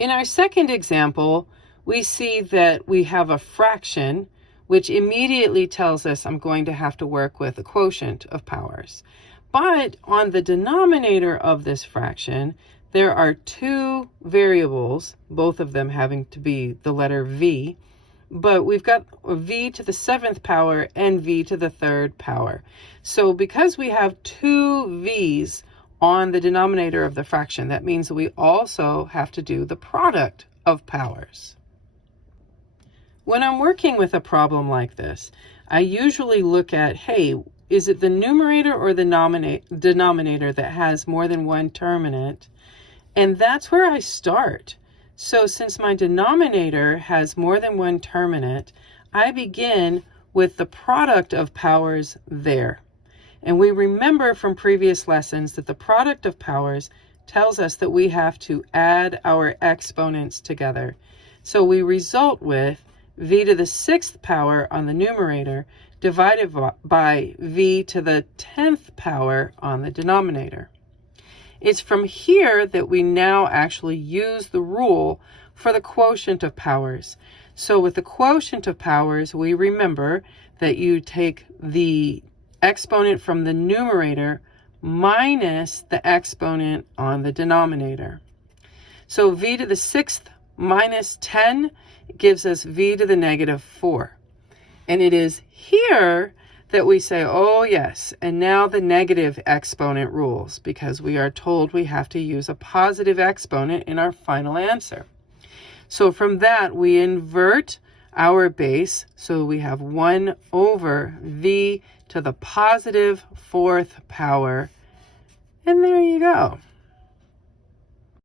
In our second example, we see that we have a fraction, which immediately tells us I'm going to have to work with a quotient of powers. But on the denominator of this fraction, there are two variables, both of them having to be the letter v, but we've got v to the 7th power and v to the 3rd power. So because we have two v's on the denominator of the fraction, that means that we also have to do the product of powers. When I'm working with a problem like this, I usually look at, hey, is it the numerator or the denominator that has more than one term in it? And that's where I start. So since my denominator has more than one term in it, I begin with the product of powers there. And we remember from previous lessons that the product of powers tells us that we have to add our exponents together. So we result with v to the 6th power on the numerator divided by v to the 10th power on the denominator. It's from here that we now actually use the rule for the quotient of powers. So with the quotient of powers, we remember that you take the exponent from the numerator minus the exponent on the denominator. So v to the 6th minus 10 gives us v to the negative 4. And it is here that we say, oh yes, and now the negative exponent rules, because we are told we have to use a positive exponent in our final answer. So from that, we invert our base, so we have 1 over v to the positive 4th power, and there you go.